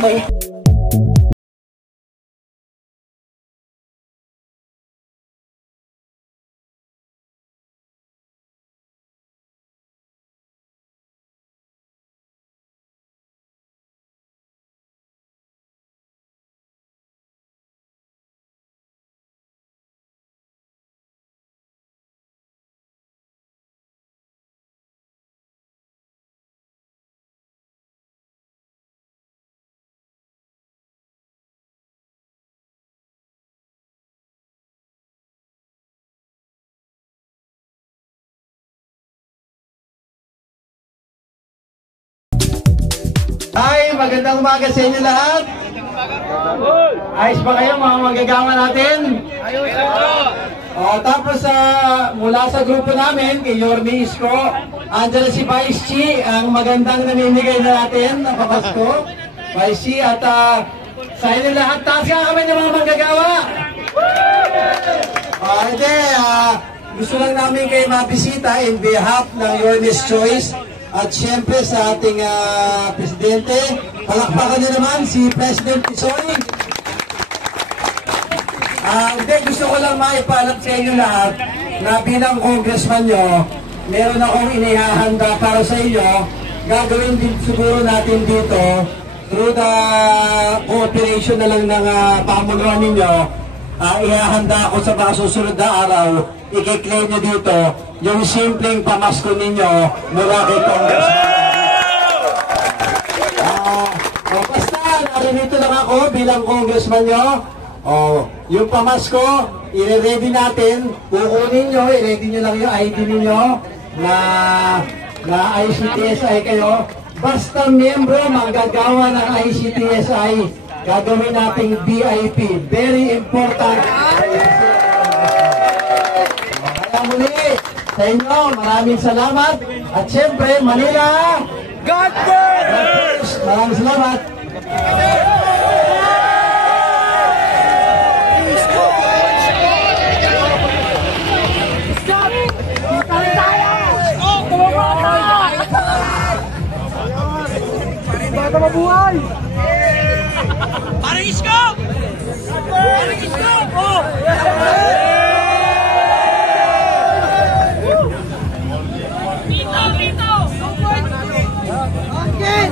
may... Hi, magandang umaga sa inyo lahat. Ayos ba kayo mga manggagawa natin? Ayos po. Tapos mula sa grupo namin, kay Yorme Isko, andyan si Vice Chi, ang magandang namimigay na natin na pamasko. Vice Chi, at sa inyo lahat, taas nga kami ng mga manggagawa. Gusto lang namin kayo mabisita in behalf ng Yorme's Choice. At syempre sa ating presidente, palakpakan niyo naman si President Tisoy. Gusto ko lang maipaalam sa inyo lahat na bilang congressman nyo, meron akong inihahanda para sa inyo. Gagawin din siguro natin dito through the cooperation na lang ng pamunuan ninyo. Ihahanda ako sa mga susunod na araw, i-claim nyo dito yung simpleng pamasko ninyo mula kay Congressman. Basta, narinito lang ako bilang congressman nyo. Yung pamasko, i-ready natin, kukunin nyo, i-ready nyo lang yung ID ninyo na ICTSI kayo. Basta miyembro, manggagawa ng ICTSI, gagawin nating VIP. Very important. Kaya muli, sa inyo, maraming salamat. At syempre, Manila, God first! Maraming salamat. Bata mabuhay! Parang Isko! Parang Isko! Oh! Pito! Pito! Okay!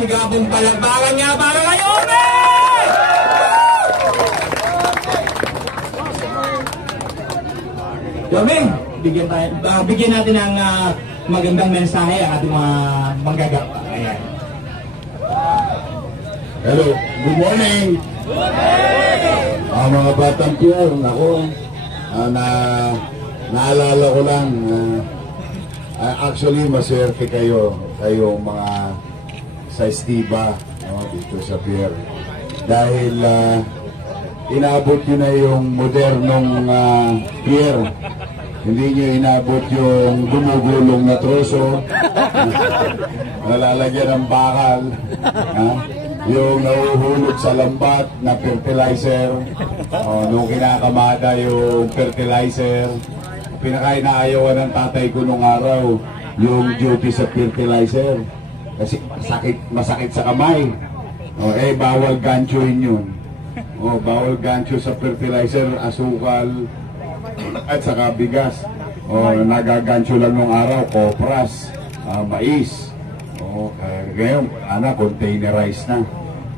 Sigabong palagbangan nga para ngayon Yoming, bigyan natin ng magandang mensahe ang ating mga manggagawa. Ayan. Hello, good morning. Mga batang pure, ako, naalala ko lang, actually maswerte kayong mga sa Estiba, dito sa pier. Dahil inabot nyo na yung modernong pier. Hindi nyo inabot yung gumugulong na troso, nalalagyan ng bakal, yung nauhulog sa lambat na fertilizer, nung kinakamada yung fertilizer. Pinaka-inaayawan ng tatay ko nung araw, yung duty sa fertilizer. Kasi masakit sa kamay. Bawal ganchoin yun. Bawal gancho sa fertilizer, asukal, at saka bigas. Nagagancho lang nung araw, kopras, mais. Ngayon, containerized na.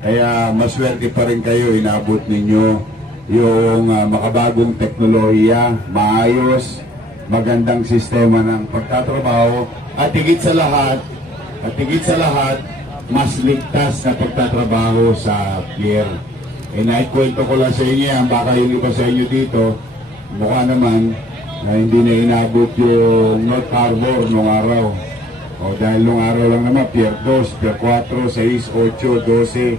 Kaya maswerte pa rin kayo, inabot ninyo yung makabagong teknolohiya, maayos, magandang sistema ng pagtatrabaho, at higit sa lahat, mas ligtas na pagtatrabaho sa pier. Naikwento ko lang sa inyo yan, baka yung iba sa inyo dito, mukha naman na hindi na inabot yung North Harbor nung araw. O dahil nung araw lang naman, Pier 2, Pier 4, 6, 8,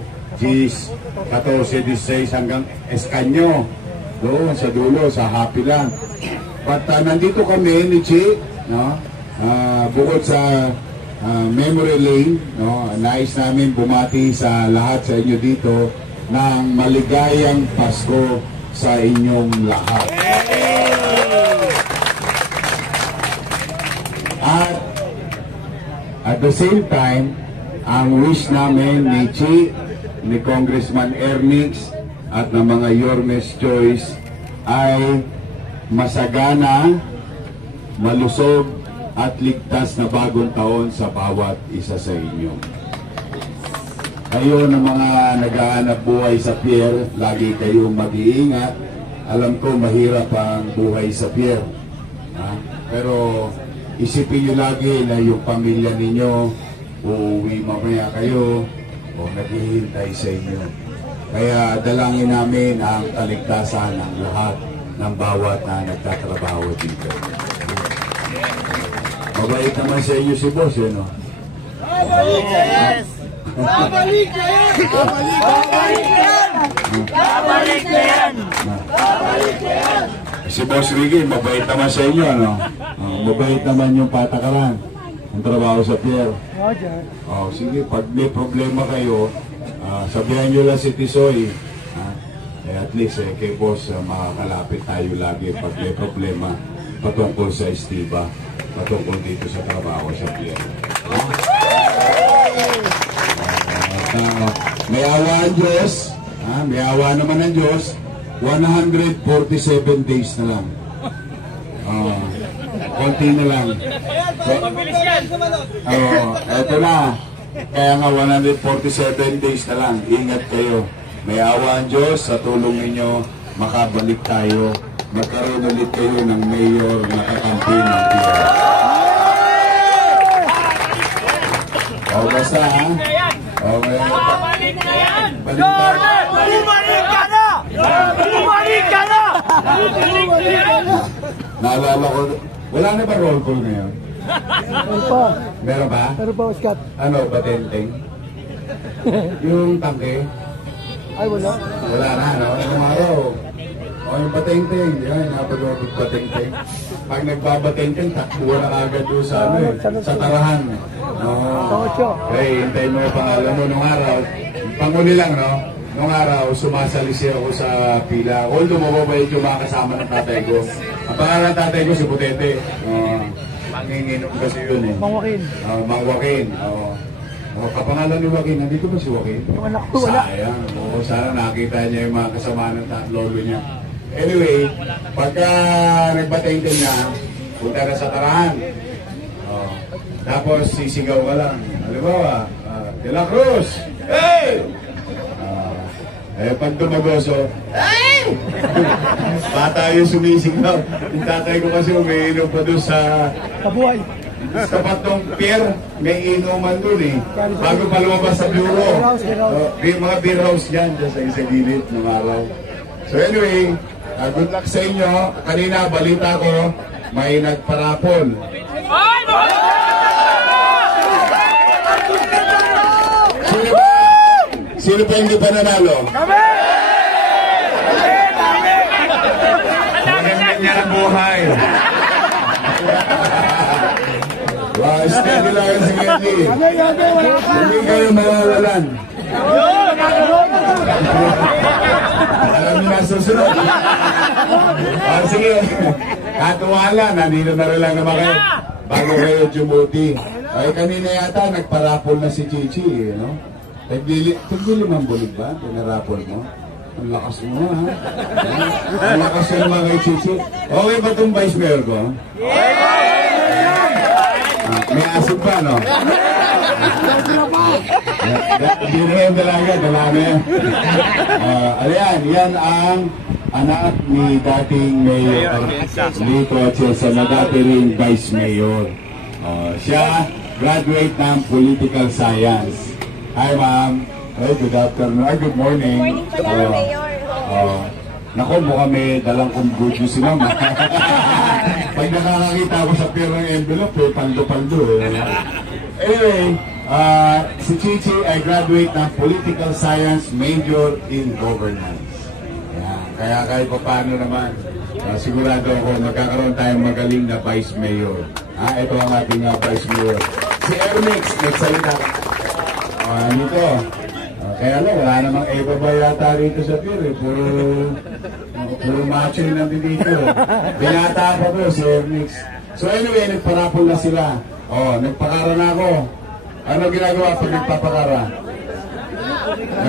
12, Gis, 14, 16 hanggang Escanyo. Doon sa dulo, sa Happy lang. But nandito kami ni Chi, no? Bukod sa Memory Lane, no? Nais namin bumati sa lahat sa inyo dito ng maligayang Pasko sa inyong lahat. At the same time, ang wish namin ni Chi, ni Congressman Ernix at ng mga Yormes Choice ay masagana, malusog at ligtas na bagong taon sa bawat isa sa inyo. Kayo ng mga naghahanap buhay sa pier, lagi kayong mag-iingat. Alam ko mahirap ang buhay sa pier. Pero isipin nyo lagi na yung pamilya ninyo, uuwi mamaya kayo o naghihintay sa inyo. Kaya dalangin namin ang kaligtasan ng lahat ng bawat na nagtatrabaho dito. Mabait naman sa inyo si boss, yun o. Yes! Babalik na yan! Babalik na yan! Babalik na yan! Babalik na yan! Si Boss Ricky, mabait naman sa inyo, ano? Mabait naman yung patakaran. Ang trabaho sa pier. Sige, pag may problema kayo, sabihan nyo lang si Tisoy. At least, kay Boss, makakalapit tayo lagi pag may problema patungkol sa Estiba, patungkol dito sa trabaho sa pier. May awa ang Diyos, may awa naman ang Diyos, 147 days na lang. Konti na lang. Mabilis yan! Eto na. Kaya nga 147 days na lang. Ingat kayo. May awa ang Diyos, sa tulong ninyo, makabalik tayo. Magkaroon ulit kayo ng mayor na kakampi ng pier. Basta ha? Babalik na yan! Balik Bumalik ka na! Bumalik ka na! Bumalik na yan! Naalala ko, wala na ba roll call ngayon? Meron pa. Meron ba? Meron pa, Scott. Ano, batenteng? Yung tangke? Ay, wala. Wala na, no? Anong araw? Yung batenteng. Yan, napag-upag batenteng. Pag nagbabatenteng, takbuhan na agad doon sa, sa tarahan. Hintayin mo yung pangalan mo nung araw. Panguli lang, no? Nung araw, sumasalisi ako sa pila. Although mababait yung mga kasama ng tatay ko. Ang pangalan ng tatay ko si Putete. Manginginom kasi yun eh. Mang Joaquin. Mang Joaquin. Kapangalan ni Joaquin, nandito ba si Joaquin? Yung anak ko, wala. Sayang. Sana nakita niya yung mga kasama ng lolo niya. Anyway, pagka nagbatengten niya, punta na sa tarahan. Tapos sisigaw ka lang. Halimbawa, De La Cruz! Hey! Pag tumagoso, hey! Bata yung sumisigaw. Yung tatay ko kasi umiinom pa doon sa Kabuhay. tapat ng pier. May inuman doon eh. Bago pa lumabas sa bureau. Mga beer house dyan sa isang gilid ng araw. So anyway, good luck sa inyo. Kanina, balita ko, may nagparapol. Sino pa hindi pa nanalo? Kami! Magandang niya ang buhay. Steady lang si Kenji. Hindi kayo mawawalan. Alam niyo na susunod. Sige, katuwala, nandito na rin lang naman kayo. Bago kayo jumuti. Ay, kanina yata nagparapol na si Chichi, no? Tagdilim ang bulig ba? Pinarapol mo? Ang lakas mo, ha? Ang lakas mo naman kay Chichi. Okay ba itong vice mayor ko? May asin pa, no? Hindi na yung dalaga yan. Yan ang anak ni dating Mayor Lito Atienza na dati rin Vice Mayor. Siya, graduate ng Political Science. Hi, ma'am. Hey, good afternoon. Good morning. Morning pala, Mayor. Nako, mukhang may dalang kong good news si mama. Pag nakakakita ako sa pirang envelope, paldo-paldo Anyway, si Chichi ay graduate ng Political Science, major in Governance. Yan. Kaya kahit pa paano naman, sigurado ako magkakaroon tayong magaling na Vice Mayor. Ito ang ating Vice Mayor. Si Ernix, nagsalita. Ano to? Kaya lang, wala namang Eva ba yata rito sa pier puro macho yung nandun dito. Binata pa ko si Ernix. So anyway, nagparapol na sila. Nagpakara na ako. Ano ginagawa pag nagpapakara?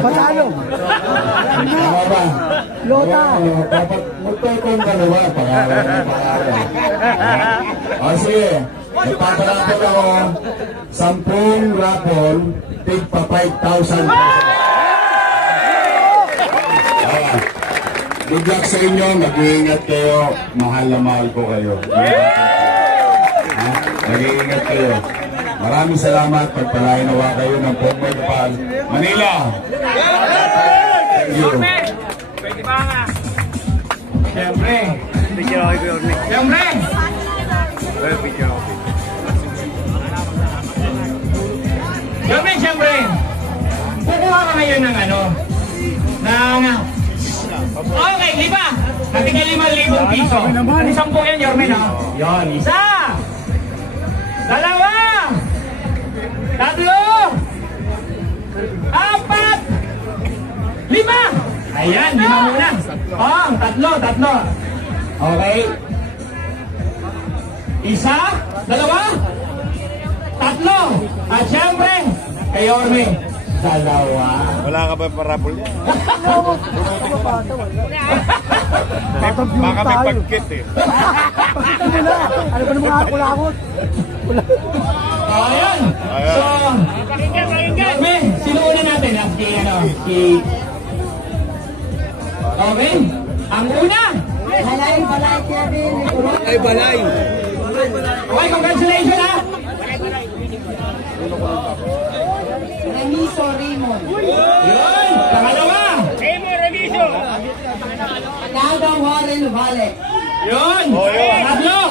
Panalo. Tama ba? Lota. Dapat magtotong ka na ba? Pakara. Sige, nagpaparapol ako. 10 rapol, tig pa 5,000 pesos. Good luck sa inyo, mag-iingat kayo. Mahal na mahal ko kayo. Mag-iingat kayo. Maraming salamat. Pagpalain nawa kayo ng Pagmagpal. Manila! Thank you. Pwede ba nga? Siyempre. Siyempre. Siyempre. Kukuha ka ngayon ng okay, 5. Natigay 5,000 piso. Isang po yan, Yorme, no? Yon, 1. 2. 3. 4. 5. Ayan, 5 muna. 3. Okay. 1, 2, 3. At syempre, kay Yorme. 2. Wala ka ba parapol niya? Baka may pagkit Pagkitan mo na. Ano ba naman ako lakot? Ayan. So, pakinggan. Sino una natin? Okay. Ang una. Balay, Kevin. Ay, balay. Okay, congratulations ha. Remiso Raymond. Yun. Pangalawa. Nada Warren Vale. Yun. Pangatlo.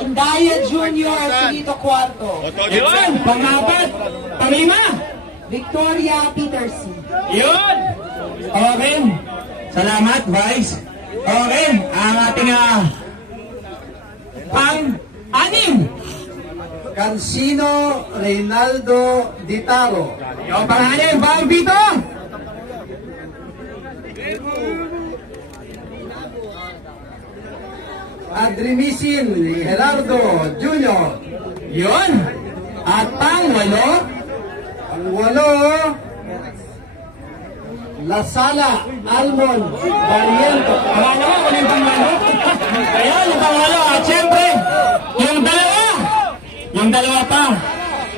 Indaya Junior Solito Cuarto. Yun. Pangapat. Panglima. Victoria Peterson. Yun. Okay. Salamat, Vice. Okay. Ang ating pang-anim. Cansino Reynaldo Ditaro. Yung pang-anim. Pang-pito. Adrimisin Gerardo Jr. Yun. At pang-8. Ang 8, Lasala Almon Barriento. Pangalawa, kung yung pang-8. Ayan, yung pang-8. At syempre, yung dalawa pa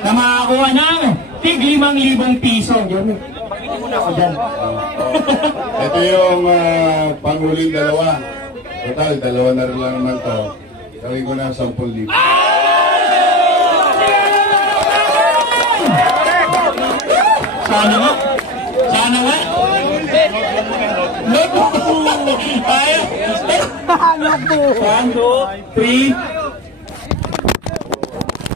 na makakuha ng tig 5,000 piso. Yun. Pakinggan muna ako dyan. Ito yung panghuling dalawa. Total, dalawa na rin lang naman to. Gawin ko na 10,000. Sana nga. Sana nga. Look. Ay. 1, 2, 3.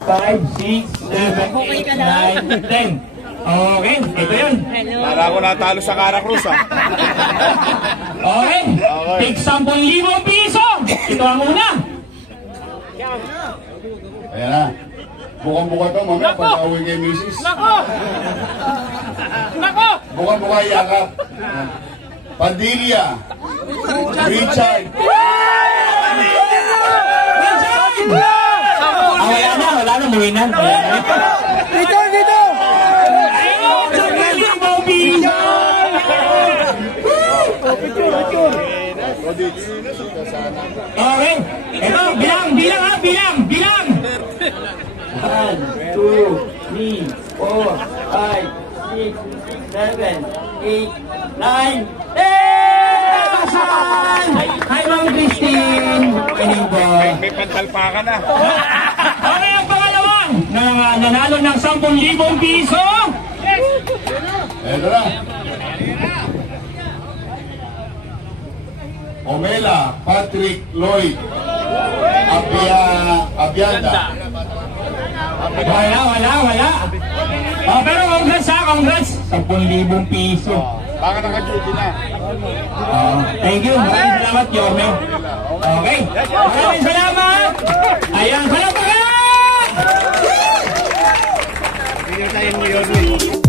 5, 6, 7, 8, 9, 10. Okay, ito yun. Para ako natalo sa Caracruz Okay, take 10,000 piso. Ito ang una. Ayan na. Bukang-buka to, mamaya pag-awin kay Mrs. Nako! Bukang-buka yakap. Padilla. Richard. Wala na, muwi na. Dito, dito! Ayun, 10,000 piso. Okay, ito, bilang. 1, 2, 3, 4, 5, 6, 7, 8, 9, 10,000! Hi, Ma'am Christine! Kinig po. May pantalpakan na. Okay, ang pangalawang nanalo ng 10,000 piso. Eto na. Omela Patrick Lloyd Abianda. Wala. Pero congrats ha, congrats. 10,000 piso. Baka naka-duty na. Thank you. Maraming salamat, Yorme. Okay. Maraming salamat. Ayan, salamat! Bigyan tayo ni Yorme.